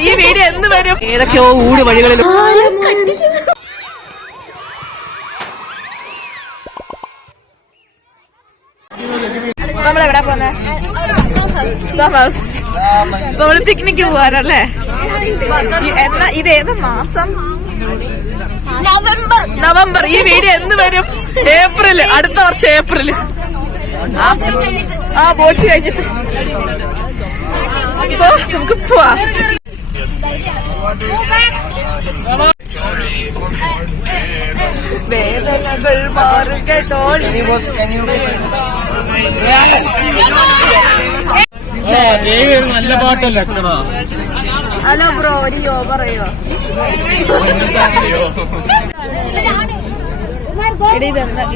ഈ വീഡിയോ എന്ന് വരും ഏതൊക്കെയോ ഊട് വഴികളിൽ നമ്മളെവിടാ പോന്നെ? നമ്മള് പിക്നിക്ക് പോവാനല്ലേ? എന്നാ ഇത് ഏത് മാസം? നവംബർ. ഈ വീഡിയോ എന്ന് വരും? ഏപ്രില്, അടുത്ത വർഷം ഏപ്രില്. ആ ബോട്ട്സ് കഴിഞ്ഞിട്ട് അപ്പൊ നമുക്ക് പോവാം. വേദനകൾ മാറുകട്ടോ. നല്ല പാട്ടല്ലേ? ഹലോ ബ്രോ, ഒരു യോ പറയോ?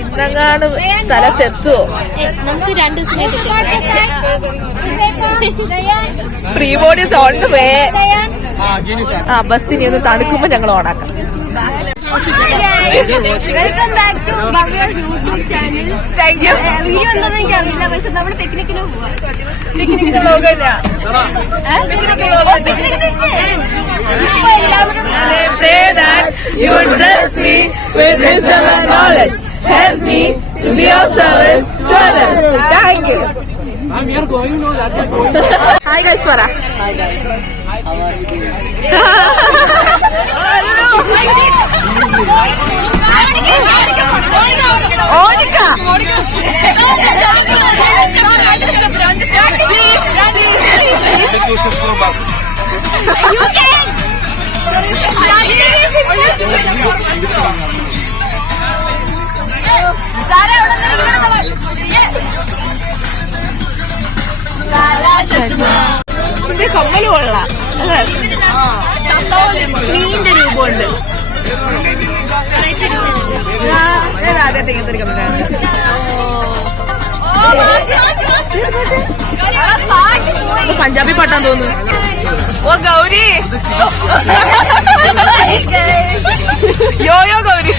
ഇന്നങ്ങാണ് സ്ഥലത്തെത്തുവോ? നമുക്ക് 2 ദിവസം pre bodies on the way. ആ ബസ്സിനി ഒന്ന് തണുക്കുമ്പോ ഞങ്ങൾ ഓണാക്കാം. Welcome back to YouTube channel. Thank you. Video എന്താണെന്ന് എനിക്കറിയില്ല, പക്ഷെ നമ്മൾ പിക്നിക്കിന് പോവാ. പിക്നിക്കിന് ലോകല്ല. Pray that you would bless me with wisdom and knowledge. Help me to be of service to others. Thank you. We are going now. That's why going. Hi guys, Swara. Hi guys. How are you doing? Monica. You can. കമ്മല് കൊള്ളാം. നീന്റെ രൂപമുണ്ട്. പഞ്ചാബി പാട്ടാൻ തോന്നുന്നു. ഓ Gauri, yo-yo Gauri.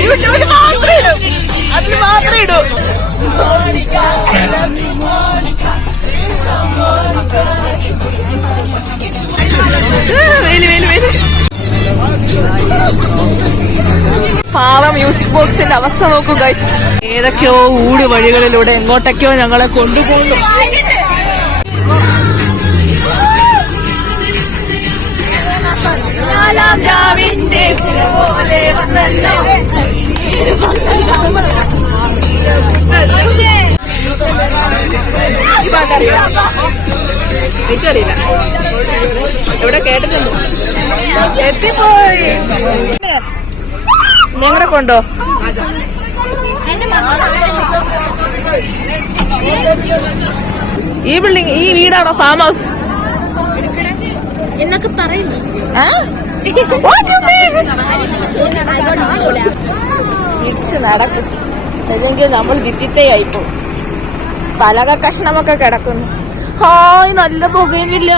യൂട്യൂബിൽ മാത്രമേ ഇടൂ, അതിൽ മാത്രമേ ഇടൂ. പാവ മ്യൂസിക് ബോക്സിന്റെ അവസ്ഥ നോക്കൂ ഗൈസ്. ഏതൊക്കെയോ ഊട് വഴികളിലൂടെ എങ്ങോട്ടൊക്കെയോ ഞങ്ങളെ കൊണ്ടുപോകുന്നു. എനിക്കറിയില്ല, എവിടെ കേട്ടിട്ടുണ്ട്. എത്തിപ്പോയി. ഞങ്ങളെ കൊണ്ടോ? ഈ ബിൽഡിംഗ്, ഈ വീടാണോ ഫാം ഹൗസ് എന്നൊക്കെ പറയുന്നു. തിരിച്ച് നടക്കും, അല്ലെങ്കിൽ നമ്മൾ വിത്തിത്തയായിപ്പോ. പലക കഷ്ണമൊക്കെ കിടക്കുന്നു. ഹായ്, നല്ല പുകയും ഇല്ല.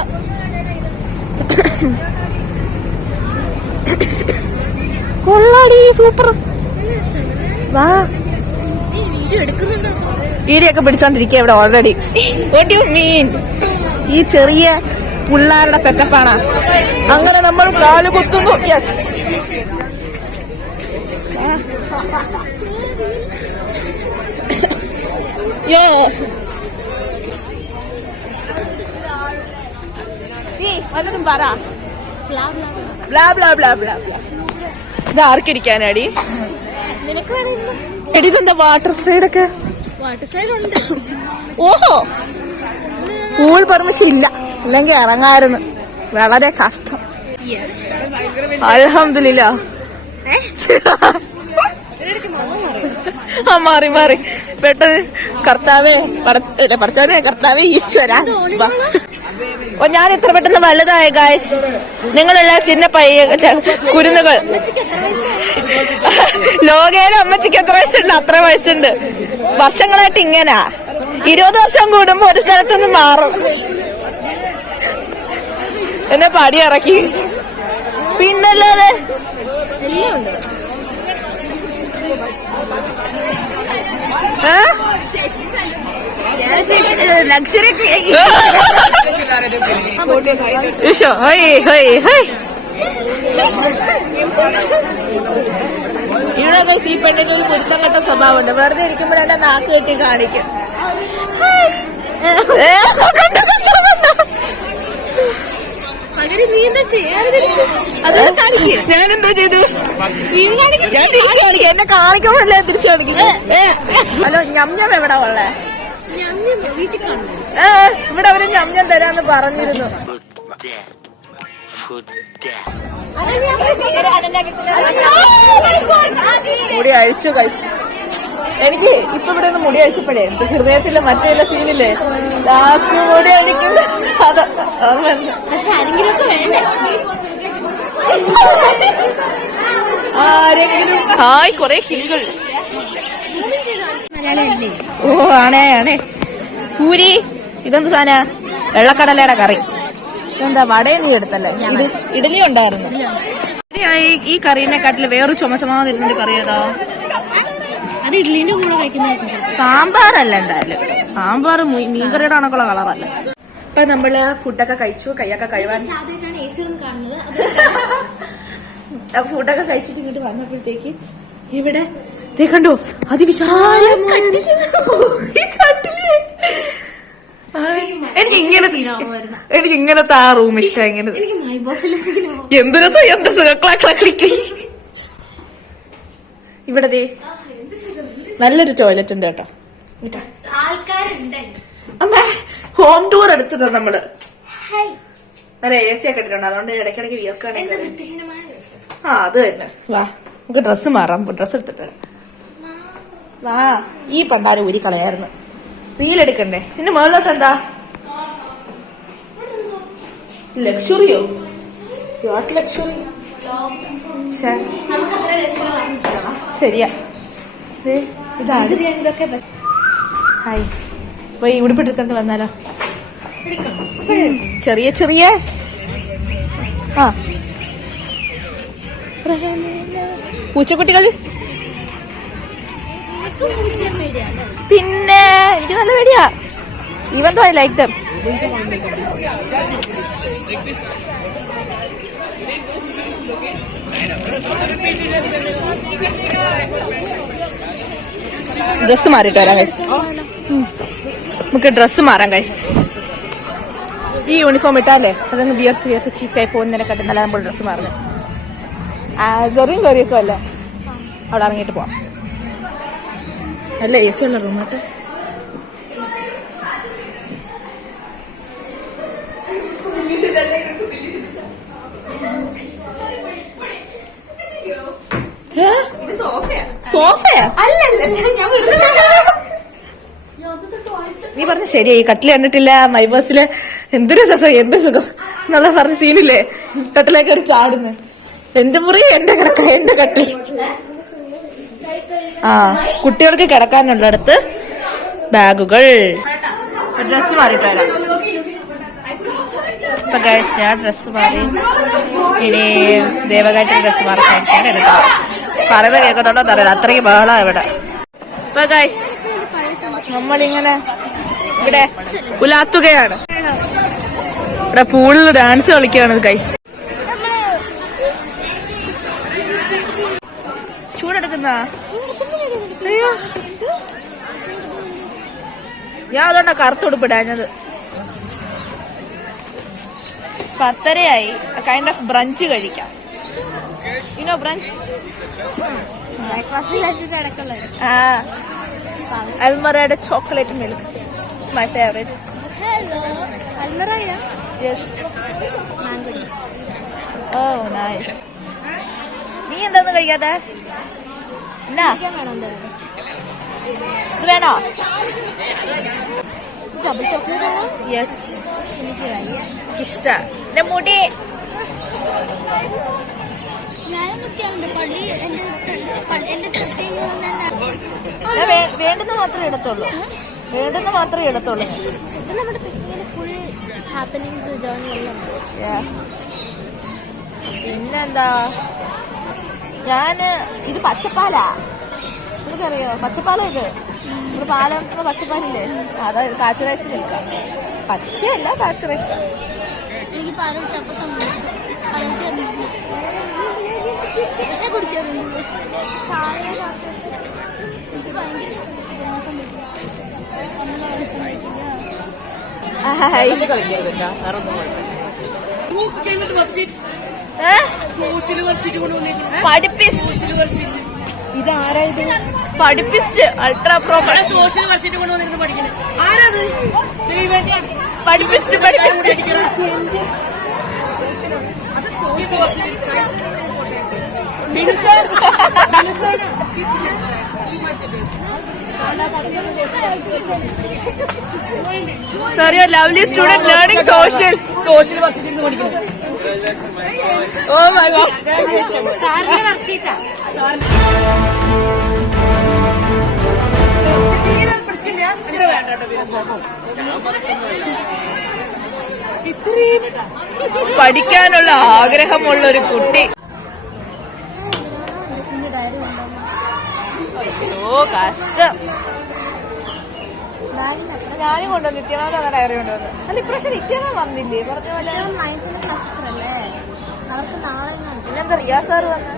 കൊള്ളാടി, സൂപ്പർ. വാ, വീഡിയോ ഒക്കെ പിടിച്ചോണ്ടിരിക്കുക ഇവിടെ ഓൾറെഡി. What you mean? ഈ ചെറിയ പിള്ളേരുടെ സെറ്റപ്പാണ്. അങ്ങനെ നമ്മൾ കാല് കുത്തുന്നു. യെസ്, യോ അതൊന്നും പറ. ഇത് ആർക്കിരിക്കാനാടി? എടി, ഇതെന്താ വാട്ടർ സ്ലൈഡ് ഒക്കെ? വാട്ടർ സ്ലൈഡ് ഉണ്ട്. ഓഹോ, പൂൾ പെർമിഷൻ ഇല്ല, അല്ലെങ്കിൽ ഇറങ്ങായിരുന്നു. വളരെ കഷ്ടം. അൽഹംദുലില്ലാ. മാറി മാറി പെട്ടെന്ന്. കർത്താവേ, പഠിച്ചവനെ, കർത്താവേ ഈശ്വര. ഓ, ഞാൻ ഇത്ര പെട്ടെന്ന് വലുതായ ഗായ്സ്. നിങ്ങളെല്ലാം ചിന്ന കുരുന്നുകൾ. ലോകയിലെ അമ്മച്ചിക്ക് എത്ര വയസ്സുണ്ട്? അത്ര വയസ്സുണ്ട്. വർഷങ്ങളായിട്ട് ഇങ്ങനാ. 20 വർഷം കൂടുമ്പോ ഒരു സ്ഥലത്തുനിന്ന് മാറും. എന്നെ പടി ഇറക്കി. പിന്നല്ലാതെ ലക്ഷറി ഇവിടെ ഈ പെണ്ണിന് ഒരു കുരുത്തം കെട്ട സ്വഭാവമുണ്ട്. വെറുതെ ഇരിക്കുമ്പോൾ എന്റെ നാക്ക് കെട്ടി കാണിക്കും. നീ എന്താ ചെയ്യാതെ ഞാനെന്തോ ചെയ്തു? ഞാൻ തിരിച്ചു കാണിക്കും. എന്നെ കാണിക്കുമ്പോഴല്ലേ തിരിച്ചു കാണിക്കും. ഹലോ, ഞം എവിടെ ഉള്ളേ? വീട്ടിൽ കാണുന്നു. ഇവിടെ അവര് ഞം തരാന്ന് പറഞ്ഞിരുന്നു. മുടി അഴിച്ചു കൈസ്. എനിക്ക് ഇപ്പൊ ഇവിടെ ഒന്ന് മുടി അഴിച്ചപ്പോഴേ ഹൃദയത്തിലെ മറ്റേ സീനില്ലേ ലാസ്റ്റ് മുടി അഴിക്കുന്ന അത് പക്ഷെ ആരെങ്കിലുമൊക്കെ വേണ്ടേ? ആരെങ്കിലും ഹായ് കൊറേ കിളികൾ. മലയാളമല്ലേ? ഓ ആണേ ആണേ. പൂരി ഇതെന്ത് സാധന? വെള്ളക്കടലയുടെ കറി. ഇതെന്താ വടയും നീ എടുത്തല്ലേ? ഇഡലി ഉണ്ടായിരുന്നു. ഈ കറീനെക്കാട്ടില് വേറൊരു ചുമച്ചമാതിരുന്നൊരു കറി ഏതാ? അത് ഇഡ്ലിന്റെ കൂടെ കഴിക്കുന്നതായിരിക്കും. സാമ്പാറല്ല എന്തായാലും. സാമ്പാർ മീൻകറിയുടെ കണക്കുള്ള കളറല്ല. ഇപ്പൊ നമ്മള് ഫുഡൊക്കെ കഴിച്ചു. കൈയൊക്കെ കഴുകാൻ ആദ്യമായിട്ടാണ് AC റൂം കാണുന്നത്. ഫുഡൊക്കെ കഴിച്ചിട്ട് ഇങ്ങോട്ട് വന്നപ്പോഴത്തേക്ക് ഇവിടെ കണ്ടോ അതിവിശാലം എനിക്ക് ഇങ്ങനത്തെ ആ റൂം ഇഷ്ടം. ഇങ്ങനെ എന്ത് രസം, എന്ത് സുഖക്ലാക്ലിക്ക്. ഇവിടെ നല്ലൊരു ടോയ്ലറ്റ് ഉണ്ട് കേട്ടോ. അമ്മ ഹോം ടൂർ എടുത്തത് നമ്മള്. നല്ല AC ഒക്കെ ഇട്ടിട്ടുണ്ട്. അതുകൊണ്ട് ഇടയ്ക്കിടയ്ക്ക് വിയർക്കാണെങ്കിൽ അത് തന്നെ. വാ നമുക്ക് ഡ്രസ്സ് മാറാം. ഡ്രസ്സ് എടുത്തിട്ട് വാ. ഈ പണ്ടാര ഊരി കളയായിരുന്നു. റീലെടുക്കണ്ടേ? നിന്റെ മുകളിലോട്ട് എന്താ ലക്ഷറിയോ? ലക്ഷറി ശരിയാ. ഇതാണ് ഹായ്. അപ്പൊ ഈ ഉടുപ്പിട്ടെടുത്തോണ്ട് വന്നാലോ? ചെറിയ ചെറിയ പൂച്ചക്കുട്ടികൾ. പിന്നെ എനിക്ക് നല്ല പേടിയാ. Even though I like them. Dress മാറിയിട്ട് വരാം ഗൈസ്. നമുക്ക് ഡ്രസ്സ് മാറാം ഗൈസ്. ഈ യൂണിഫോം ഇട്ടാലേ അതങ്ങ് വിയർത്ത് വിയർത്ത് ചീത്തയായി പോകുന്നതിനെക്കാട്ടും നല്ല നമ്മൾ ഡ്രസ്സ് മാറുന്നു. ചെറിയും കയറിയൊക്കെ അല്ലേ. അവിടെ ഇറങ്ങിയിട്ട് പോവാം. നല്ല AC ഉള്ള റൂമായിട്ട്. സോഫയാ? നീ പറഞ്ഞ ശരിയാ. ഈ കട്ടില് കണ്ടിട്ടില്ല മൈബേഴ്സില് എന്തൊരു രസം, എന്ത് സുഖം എന്നുള്ള പറഞ്ഞ സീനില്ലേ? കട്ടിലേക്ക് ഒരു ചാടുന്നു. എന്റെ മുറി എന്റെ കിടക്ക, എന്റെ കട്ടിൽ. കുട്ടികൾക്ക് കിടക്കാനുള്ളടത്ത് ബാഗുകൾ. ഡ്രസ് മാറിയിട്ട് വരാം. ഇപ്പൊ ഗൈസ് ഞാൻ ഡ്രസ് മാറി. ഇനി ദേവകായിട്ട് ഡ്രസ് മാറി കഴിക്കാൻ എടുക്കാം. പറയുന്നത് കേൾക്കുന്നുണ്ടോ എന്നറിയില്ല, അത്രയ്ക്ക് ബഹളാണ് ഇവിടെ. ഇപ്പൊ ഗൈസ് നമ്മളിങ്ങനെ ഇവിടെ ഉലാത്തുകയാണ്. ഇവിടെ പൂളിൽ ഡാൻസ് കളിക്കുകയാണ് ഗൈസ്. ചൂടെടുക്കുന്ന അയ്യോ, ഞാൻ അതുകൊണ്ടാ കറുത്തുടുപ്പിടാഞ്ഞത്. 10:30 കൈൻഡ് ഓഫ് ബ്രഞ്ച് കഴിക്കാം. You know brunch. അൽമറയുടെ chocolate milk it's my favourite. Oh nice. നീ എന്താന്ന് കഴിക്കാത്ത? എന്നാ ഇത് വേണോ? ഡബിൾ ചോക്ലേറ്റ് ആണോ? യെസ്, എനിക്ക് ഇഷ്ട. എന്റെ മുടി വേണ്ടുന്ന മാത്രമേ എടുത്തുള്ളൂ. വേണ്ടുന്ന മാത്രമേ എടുത്തുള്ളൂ. പിന്നെന്താ, ഞാന് ഇത് പച്ചപ്പാലാ. നിനക്കറിയോ പച്ചപ്പാല? ഇത് ഇവിടെ പാലം പച്ചപ്പാലില്ലേ അതാ പാച്ചറൈസ്ഡ് മിൽക്ക. പച്ചയല്ല പാച്ചറൈസ്ഡ്. എനിക്ക് പാലും ചപ്പ സംഭവിച്ചു കുടിക്കാറുണ്ട്. എനിക്ക് ഭയങ്കര ഇതാരാ ഇത്? പഠിപ്പിസ്റ്റ് അൾട്രാ പ്രോ സോഷ്യൽ വർഷത്തിൽ കൊണ്ടുവന്നിരുന്നു പഠിക്കുന്നത് ആരാത്? പഠിപ്പിസ്റ്റ് Sorry, a lovely student learning social. Social വർഷത്തിൽ പഠിക്കുന്നത്. Oh my god. സാറിന്റെ വർക്ക്ഷീറ്റാ. പഠിക്കാനുള്ള ആഗ്രഹമുള്ള ഒരു കുട്ടി. കുഞ്ഞു ഡയറി ഉണ്ടാവും. ഓ കഷ്ടം. ബാഗിന് അത്ര ഞാനും കൊണ്ടുവന്നു. നിത്യനാഥ ഡയറി കൊണ്ടുവന്നു. അല്ല ഇപ്രാവശ്യം നിത്യനാഥ് വന്നില്ലേ? പറഞ്ഞ പോലെ 9th ക്ലാസ് അല്ലേ അവർക്ക് നാളെ പിന്നെന്താ റിയാസ് സാറ് വന്ന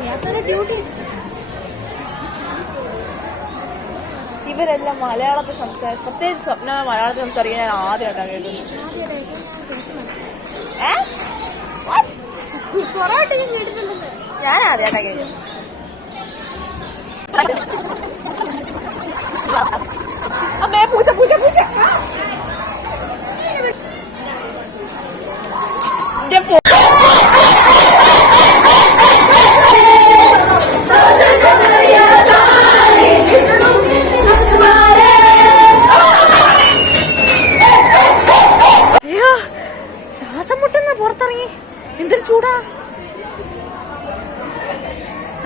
റിയാസിന്റെ ഡ്യൂട്ടി എടുത്തു. ഇവരെല്ലാം മലയാളത്തിൽ സംസാരിക്കും. പ്രത്യേകിച്ച് സ്വപ്ന മലയാളത്തിൽ സംസാരിക്കാൻ ഞാൻ ആദ്യമായിട്ടാണ് കേൾക്കുന്നത്. കൊറോട്ട് ഞാൻ കേട്ടിട്ടുണ്ടെന്ന്. ഞാൻ ആദ്യമായിട്ടാണ് കേൾക്കുന്നത്. അമ്മേ പൂച്ച പൂച്ച പൂച്ച. അയ്യോ ശ്വാസം മുട്ടുന്ന പുറത്തിറങ്ങി. എന്തൊരു ചൂടാ.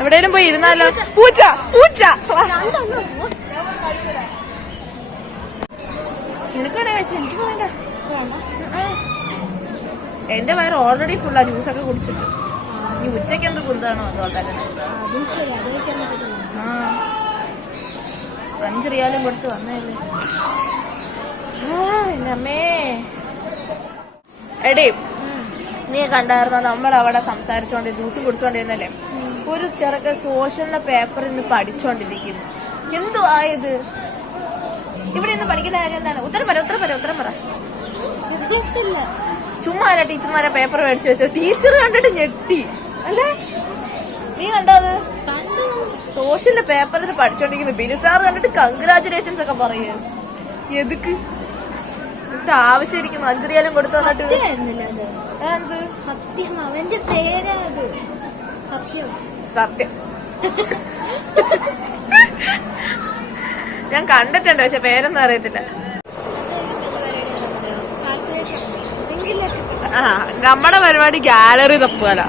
എവിടെയും പോയി ഇരുന്നാലോ? പൂച്ച പൂച്ച. നിനക്കാണെ കഴിച്ചു. എനിക്ക് വേണ്ട. എന്റെ വയറ് ഓൾറെഡി ഫുള്ളാ ജ്യൂസൊക്കെ കുടിച്ചിട്ട്. ഈ ഉച്ചയ്ക്ക് എന്ത് കുന്താണോ അതോ തന്നെ. അതും ശരി, അത് കഴിക്കാൻ പറ്റത്തില്ല. 5 റിയാലും കൊടുത്ത് വന്നല്ലേ. അമ്മേ എടേ നീ കണ്ടായിരുന്നോ നമ്മളവിടെ സംസാരിച്ചോണ്ട് ജ്യൂസ് കുടിച്ചോണ്ടിരുന്നല്ലേ? ഒരു ചെറുക്ക സോഷ്യലിന്റെ പേപ്പറിൽ നിന്ന് പഠിച്ചോണ്ടിരിക്കുന്നു. എന്തോ ആയത്? ഇവിടെ നിന്ന് പഠിക്കുന്ന കാര്യം എന്താണ്? ഉത്തരം പറ. ചുമ്മാ അല്ല ടീച്ചർമാരെ പേപ്പർ മേടിച്ചു വെച്ചോ. ടീച്ചർ കണ്ടിട്ട് ഞെട്ടി അല്ലേ? നീ കണ്ടോ അത്? സോഷ്യലിന്റെ പേപ്പറിൽ നിന്ന് പഠിച്ചോണ്ടിരിക്കുന്നു. ബിനു സാർ കണ്ടിട്ട് കൺഗ്രാചുലേഷൻസ് ഒക്കെ പറയുക. എതുക്ക് ആവശ്യമായിരിക്കുന്നു? 5 റിയാലും കൊടുത്തു വന്നിട്ട് എന്ത് സത്യം അവന്റെ പേരാ അത്. സത്യം ഞാൻ കണ്ടിട്ടുണ്ട്, പക്ഷെ പേരൊന്നും അറിയത്തില്ല. നമ്മുടെ പരിപാടി ഗാലറി തപ്പുകല.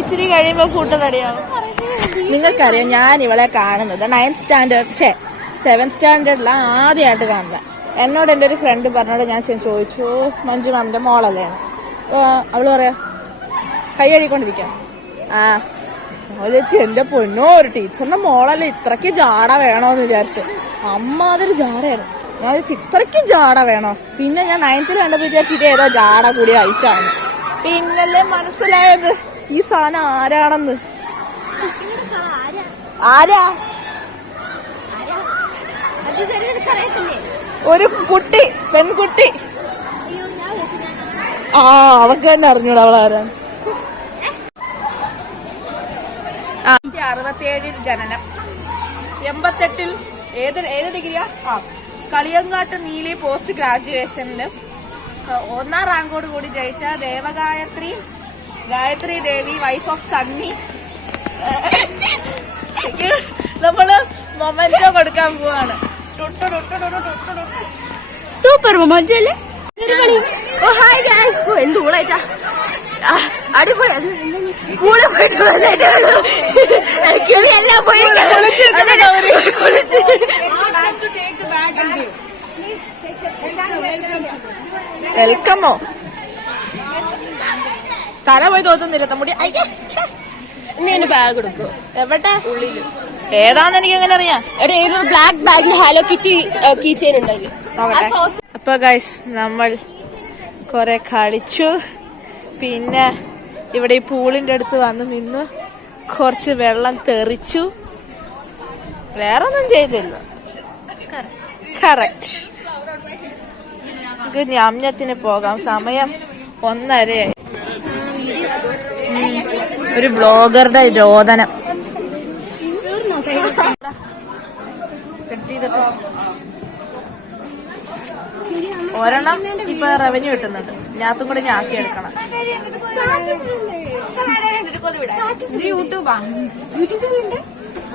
ഇച്ചിരി കഴിയുമ്പോ കൂട്ടം റെഡിയാവും. നിങ്ങൾക്കറിയാം ഞാൻ ഇവളെ കാണുന്നത് 9th സ്റ്റാൻഡേർഡ് 7th സ്റ്റാൻഡേർഡിലാണ് ആദ്യമായിട്ട് കാണുന്നത്. എന്നോട് എൻ്റെ ഒരു ഫ്രണ്ട് പറഞ്ഞോട് ഞാൻ ചോദിച്ചു മഞ്ജു മാമിന്റെ മോളല്ലേ. അപ്പോൾ അവള് പറയാ കൈ കഴുകിക്കൊണ്ടിരിക്കാം. ചേച്ചി എന്റെ പൊന്നോ ഒരു ടീച്ചറിന്റെ മോളല്ലേ, ഇത്രയ്ക്ക് ജാട വേണോന്ന് വിചാരിച്ചു. അതൊരു ജാടയായിരുന്നു. ഞാൻ ഇത്രയ്ക്ക് ജാട വേണോ? പിന്നെ ഞാൻ 9th കണ്ടപ്പോൾ വിചാരിച്ചിട്ട് ഏതോ ജാട കൂടി അയച്ചാണ്. പിന്നല്ലേ മനസ്സിലായത് ഈ സാധനം ആരാണെന്ന്. ആരാ? ഒരു കുട്ടി, പെൺകുട്ടി. അവക്ക് തന്നെ അറിഞ്ഞൂടാ അവളാരാണ്. 67 ജനനം, 88 ഏത് ഡിഗ്രിയാ? കളിയങ്കാട്ട് നീലി പോസ്റ്റ് ഗ്രാജുവേഷനില് 1ാം റാങ്കോട് കൂടി ജയിച്ച ഗായത്രി ദേവി, വൈഫ് ഓഫ് സണ്ണി. നമ്മള് മൊമെന്റോ കൊടുക്കാൻ പോവാണ്. സൂപ്പർ മൊമെന്റോ അല്ലേ? എന്ത് ഊളായിട്ടാ അടിപൊളി. കിളിയെല്ലാം പോയി വെൽക്കമോ? തല പോയി തോത്തുന്നില്ല തമ്മുടി. അയ്യ നീ എന്റെ ബാഗ് എടുക്കും. എവിടെ ഉള്ളില് ഏതാന്ന് എനിക്ക് എങ്ങനെ അറിയാം? ഏതൊരു ബ്ലാക്ക് ബാഗിൽ ഹലോ കിറ്റി കീ ചെയിൻ ഉണ്ടായി. അപ്പൊ ഗൈസ് നമ്മൾ കൊറേ കളിച്ചു. പിന്നെ ഇവിടെ ഈ പൂളിന്റെ അടുത്ത് വന്ന് നിന്നു. കുറച്ച് വെള്ളം തെറിച്ചു. വേറൊന്നും ചെയ്തില്ല. കറക്റ്റ്. നമുക്ക് ഞാമ്യത്തിന് പോകാം. സമയം 1:30. ഒരു ബ്ലോഗറുടെ രോദനം. ഒരെണ്ണം ഇപ്പൊ റവന്യൂ കിട്ടുന്നുണ്ട്. ഞാത്തും കൂടെ ഞാക്കി എടുക്കണം.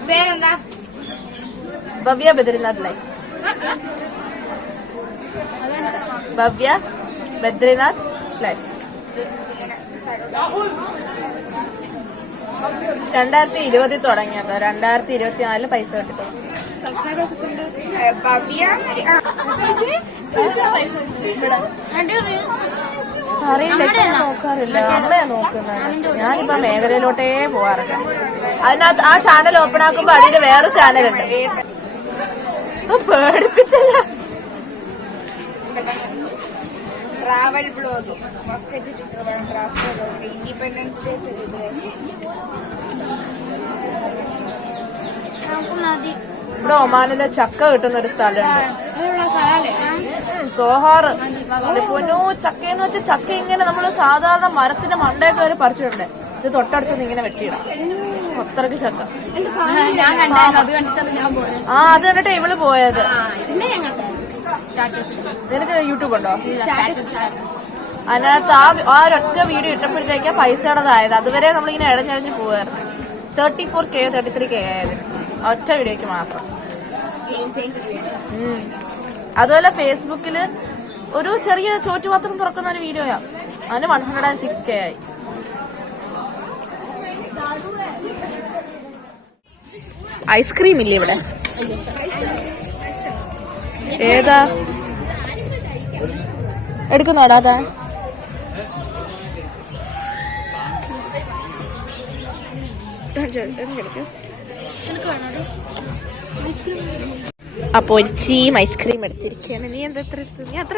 പേരെന്താ? ഭവ്യ ബദ്രിനാഥ് ലൈഫ്. ഭവ്യ ബദ്രിനാഥ് ലൈഫ്. 2020 തുടങ്ങിയത്. 2024 പൈസ കിട്ടും. അറിയില്ല, നോക്കാറില്ല. അമ്മയാ നോക്കുന്നത്. ഞാനിപ്പോ മേഖലയിലോട്ടേ പോവാറില്ല. അതിനകത്ത് ആ ചാനൽ ഓപ്പൺ ആക്കുമ്പോ അതിന് വേറെ ചാനലുണ്ട്. പേടിപ്പിച്ചല്ല. Travel blog, independence day celebration. ഇവിടെ ഒമാനിലെ ചക്ക കിട്ടുന്ന ഒരു സ്ഥലമുണ്ട്. സോഹാറ്. പൊന്നോ, ചക്കയെന്ന് വെച്ചാൽ ചക്ക ഇങ്ങനെ നമ്മള് സാധാരണ മരത്തിന്റെ മണ്ടയൊക്കെ വരെ പറിച്ചിട്ടുണ്ട്. ഇത് തൊട്ടടുത്ത് ഇങ്ങനെ വെട്ടിയിടാം. അത്രക്ക് ചക്ക. ആ, അത് കണ്ടിട്ട് ഇവള് പോയത്. നിനക്ക് യൂട്യൂബ് ഉണ്ടോ? അതിനകത്ത് ആ ഒരൊറ്റ വീഡിയോ ഇട്ടപ്പോഴത്തേക്കാ പൈസയുടേതായത്. അതുവരെ നമ്മളിങ്ങനെ ഇഴഞ്ഞഴിഞ്ഞ് പോവായിരുന്നു. 34K 33K ആയത് ഒറ്റ വീഡിയോക്ക് മാത്രം. അതുപോലെ ഫേസ്ബുക്കില് ഒരു ചെറിയ ചോറ്റുപാത്രം തുറക്കുന്ന ഒരു വീഡിയോയാ. അതിന് 106K ആയി. ഐസ്ക്രീം ഇല്ലേ ഇവിടെ? ഏതാ എടുക്കുന്നോടാ? അപ്പൊ ഒരു ചീം ഐസ്ക്രീം എടുത്തിരിക്കുകയാണ്. നീ എന്താ എത്ര എടുത്തു? നീ അത്ര